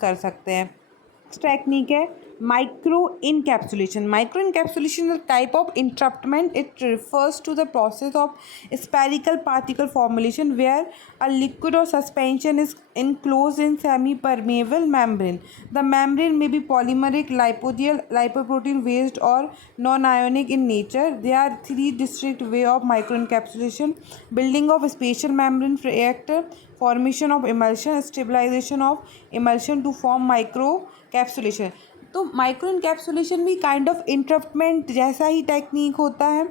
कर सकते हैं। नेक्स्ट टेक्निक है micro encapsulation. Micro encapsulation is type of entrapment. It refers to the process of spherical particle formulation where a liquid or suspension is enclosed in semi-permeable membrane. The membrane may be polymeric, lipodial, lipoprotein based or non-ionic in nature. There are three distinct ways of microencapsulation: building of spatial membrane reactor, formation of emulsion, stabilization of emulsion to form microcapsulation. तो micro encapsulation भी kind of इंटरप्टमेंट जैसा ही technique होता है।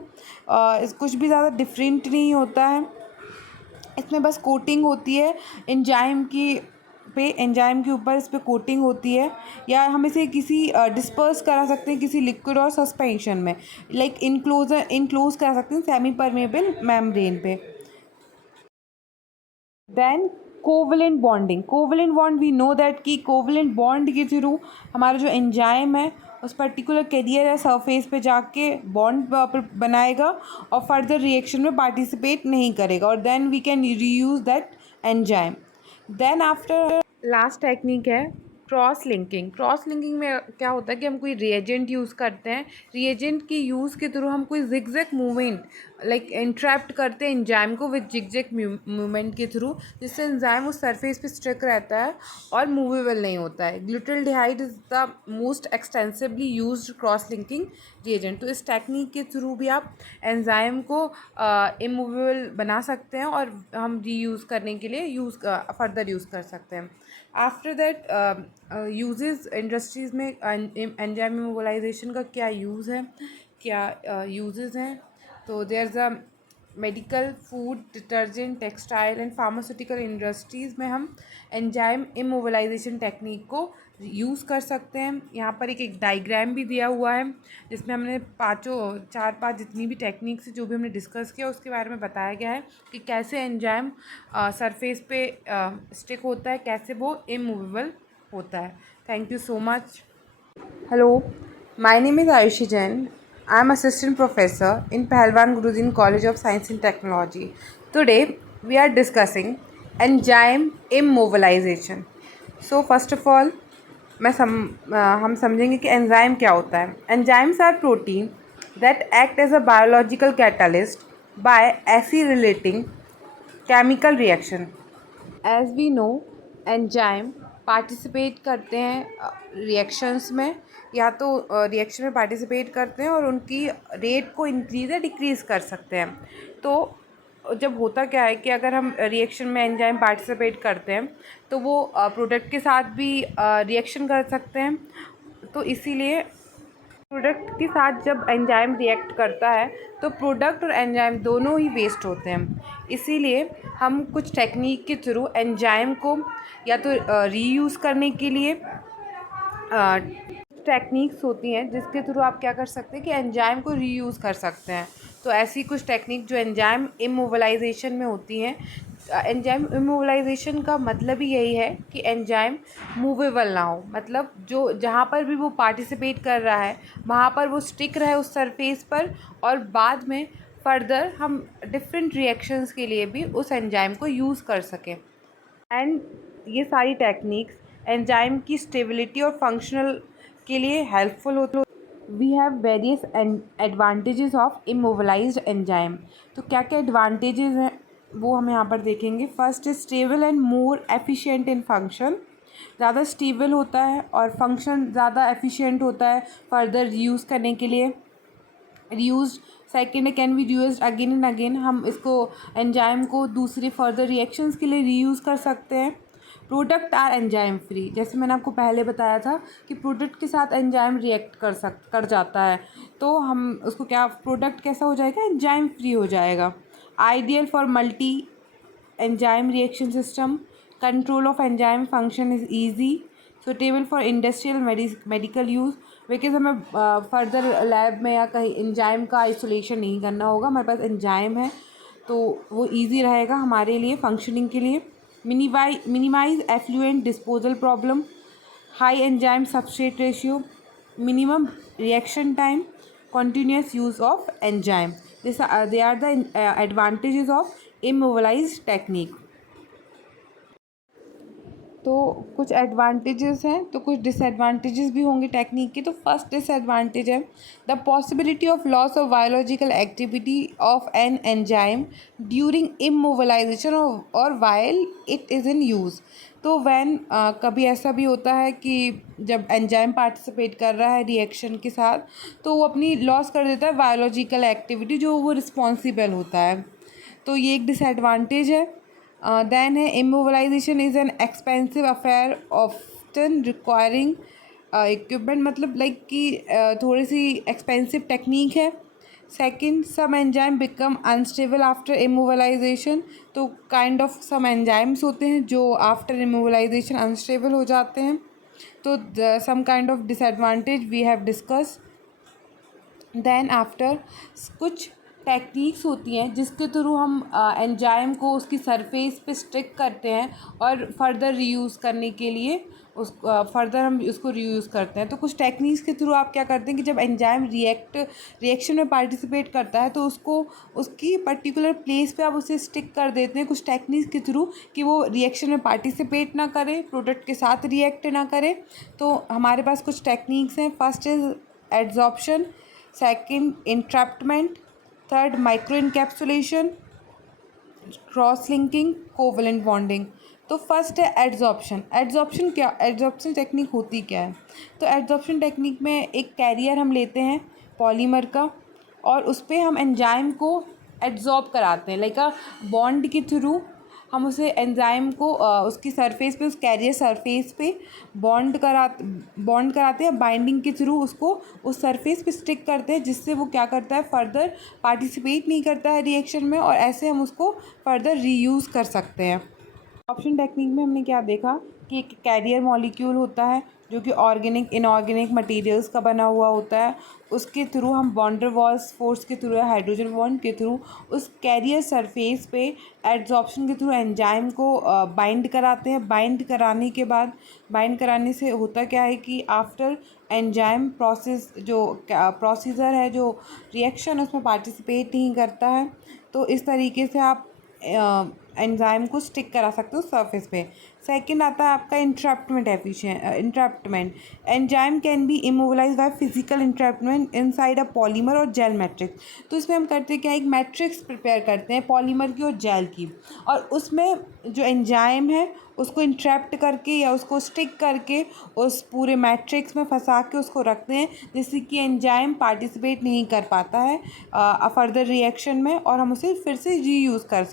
कुछ भी ज़्यादा different नहीं होता है। इसमें बस कोटिंग होती है एंजाइम की पे, एंजाइम के ऊपर इस पर कोटिंग होती है, या हम इसे किसी डिस्पर्स करा सकते हैं किसी लिक्विड और सस्पेंशन में, लाइक इनक्लोज करा सकते हैं सेमी परमेबल मेम्ब्रेन पे। Then covalent bonding. Covalent bond we know that कि कोवलेंट बॉन्ड के थ्रू हमारा जो एंजाइम है उस पर्टिकुलर कैरियर या सरफेस पे जाके बॉन्ड बनाएगा और फर्दर रिएक्शन में पार्टिसिपेट नहीं करेगा, और then we can reuse that enzyme. Then after last technique है क्रॉस लिंकिंग। क्रॉस लिंकिंग में क्या होता है कि हम कोई रिएजेंट यूज़ करते हैं, रिएजेंट की यूज़ के थ्रू हम कोई जिगजैग मूवमेंट लाइक इंट्रैप्ट करते हैं एंजाइम को विद जिगजैग मूवमेंट के थ्रू, जिससे एंजाइम उस सरफेस पे स्टिक रहता है और मूवेबल नहीं होता है। ग्लूटाल्डिहाइड is the most extensively used cross linking reagent. तो इस टेक्निक के थ्रू भी आप एंजाइम को इमूवेबल बना सकते हैं और हम रीयूज़ करने के लिए फर्दर यूज़ कर सकते हैं। आफ्टर दैट यूजेस इंडस्ट्रीज़ में एंजाइम इमोबिलाइजेशन का क्या यूज़ है, क्या यूजेस हैं। तो there is a medical, food, detergent, textile and pharmaceutical industries में हम एंजाइम इमोबिलाइजेशन टेक्निक को यूज़ कर सकते हैं। यहाँ पर एक डायग्राम भी दिया हुआ है जिसमें हमने चार पाँच जितनी भी टेक्निक्स जो भी हमने डिस्कस किया उसके बारे में बताया गया है कि कैसे एंजाइम सरफेस पे स्टिक होता है, कैसे वो इमूवेबल होता है। Thank you so much. Hello, my name is Ayushi Jain. I am assistant professor in Pahalwan Gurudeen College of Science and Technology. Today we are discussing enzyme immobilization. So first of all, हम समझेंगे कि enzyme क्या होता है। Enzymes are protein that act as a biological catalyst by accelerating chemical reaction. As we know enzyme participate करते हैं reactions में, या तो रिएक्शन में पार्टिसिपेट करते हैं और उनकी रेट को इंक्रीज़ या डिक्रीज़ कर सकते हैं। तो जब होता क्या है कि अगर हम रिएक्शन में एंजाइम पार्टिसिपेट करते हैं तो वो प्रोडक्ट के साथ भी रिएक्शन कर सकते हैं। तो इसीलिए प्रोडक्ट के साथ जब एंजाइम रिएक्ट करता है तो प्रोडक्ट और एंजाइम दोनों ही वेस्ट होते हैं। इसीलिए हम कुछ टेक्निक के थ्रू एंजाइम को या तो रीयूज़ करने के लिए टेक्निक्स होती हैं जिसके थ्रू आप क्या कर सकते हैं कि एंजाइम को रीयूज़ कर सकते हैं। तो ऐसी कुछ टेक्निक जो एंजाइम इमोबिलाइजेशन में होती हैं। एंजाइम इमोबिलाइजेशन का मतलब ही यही है कि एंजाइम मूवेबल ना हो, मतलब जो जहाँ पर भी वो पार्टिसिपेट कर रहा है वहाँ पर वो स्टिक रहे उस सरफेस पर, और बाद में फर्दर हम डिफरेंट रिएक्शंस के लिए भी उस एंजाइम को यूज़ कर सकें। एंड ये सारी टेक्निक्स एंजाइम की स्टेबिलिटी और फंक्शनल के लिए हेल्पफुल होते। We have various advantages of immobilized enzyme. तो क्या क्या एडवांटेजेस हैं वो हम यहाँ पर देखेंगे। First is stable and more efficient in function. ज़्यादा स्टेबल होता है और फंक्शन ज़्यादा एफिशिएंट होता है फर्दर यूज़ करने के लिए। Reuse second can be reused again and again. हम इसको एंजाइम को दूसरे फर्दर रिएक्शंस के लिए रीयूज़ कर सकते हैं। Product are enzyme free. जैसे मैंने आपको पहले बताया था कि प्रोडक्ट के साथ एंजाइम रिएक्ट कर जाता है तो हम उसको क्या, प्रोडक्ट कैसा हो जाएगा, एंजाइम फ्री हो जाएगा। Ideal for multi enzyme reaction system. Control of enzyme function is easy. Suitable for industrial medical use, because हमें फर्दर लैब में या कहीं एंजाइम का आइसोलेशन नहीं करना होगा, हमारे पास एंजाइम है तो वो इजी रहेगा हमारे लिए फंक्शनिंग के लिए। Minimize effluent disposal problem. High enzyme substrate ratio. Minimum reaction time. continuous use of enzyme. They are the advantages of immobilized technique. तो कुछ एडवांटेजेस हैं तो कुछ डिसएडवांटेजेस भी होंगे टेक्निक के। तो फर्स्ट डिसएडवांटेज है the possibility of loss of biological activity of an enzyme during immobilization और while it is in use. तो वैन कभी ऐसा भी होता है कि जब एंजाइम पार्टिसिपेट कर रहा है रिएक्शन के साथ तो वो अपनी लॉस कर देता है बायोलॉजिकल एक्टिविटी जो वो रिस्पॉन्सिबल होता है। तो ये एक डिसएडवांटेज है। देन है immobilization is an expensive affair often requiring equipment, मतलब लाइक कि थोड़ी सी एक्सपेंसिव टेक्निक है। Second, some enzyme become unstable after immobilization. तो काइंड ऑफ सम एंजाइम्स होते हैं जो आफ्टर इमोबिलाइजेशन अनस्टेबल हो जाते हैं। तो some kind of disadvantage we have discuss. Then after कुछ टेक्निक्स होती हैं जिसके थ्रू हम एंजाइम को उसकी सरफेस पे स्टिक करते हैं और फर्दर रीयूज़ करने के लिए फर्दर हम उसको रीयूज़ करते हैं। तो कुछ टेक्निक्स के थ्रू आप क्या करते हैं कि जब एंजाइम रिएक्शन में पार्टिसिपेट करता है तो उसको उसकी पर्टिकुलर प्लेस पे आप उसे स्टिक कर देते हैं कुछ टेक्निक्स के थ्रू कि वो रिएक्शन में पार्टिसिपेट ना करे, प्रोडक्ट के साथ रिएक्ट ना करे। तो हमारे पास कुछ टेक्निक्स हैं। First is adsorption, second entrapment, third micro encapsulation, cross linking, covalent bonding. तो फर्स्ट है एड्जॉर्प्शन। एड्जॉर्प्शन टेक्निक होती क्या है? तो एड्जॉर्प्शन टेक्निक में एक कैरियर हम लेते हैं पॉलीमर का और उस पर हम एंजाइम को एड्जॉर्ब कराते हैं, लाइक अ बॉन्ड के थ्रू हम उसे एंजाइम को उसकी सरफेस पे, उस कैरियर सरफेस पे बॉन्ड कराते हैं, बाइंडिंग के थ्रू उसको उस सरफेस पे स्टिक करते हैं, जिससे वो क्या करता है फर्दर पार्टिसिपेट नहीं करता है रिएक्शन में और ऐसे हम उसको फर्दर रीयूज़ कर सकते हैं। ऑप्शन टेक्निक में हमने क्या देखा कि एक कैरियर मॉलिक्यूल होता है जो कि ऑर्गेनिक इनऑर्गेनिक मटेरियल्स का बना हुआ होता है। उसके थ्रू हम वॉन वाल्स फोर्स के थ्रू या हाइड्रोजन बॉन्ड के थ्रू उस कैरियर सरफेस पे एड्जॉर्प्शन के थ्रू एंजाइम को बाइंड कराते हैं। बाइंड कराने से होता क्या है कि आफ्टर एंजाइम प्रोसीजर है जो रिएक्शन उसमें पार्टिसिपेट नहीं करता है। तो इस तरीके से आप एंजाइम को स्टिक करा सकते हो सरफेस पे। सेकंड आता है आपका entrapment. Enzyme can be immobilize by physical entrapment inside a polymer और जेल मैट्रिक्स। तो इसमें हम करते क्या, एक मैट्रिक्स प्रिपेयर करते हैं पॉलीमर की और जेल की, और उसमें जो एंजाइम है उसको इंट्रैप्ट करके या उसको स्टिक करके उस पूरे मैट्रिक्स में फंसा के उसको रखते हैं, जिससे कि एंजाइम पार्टिसिपेट नहीं कर पाता है फर्दर रिएक्शन में और हम उसे फिर से रीयूज़ कर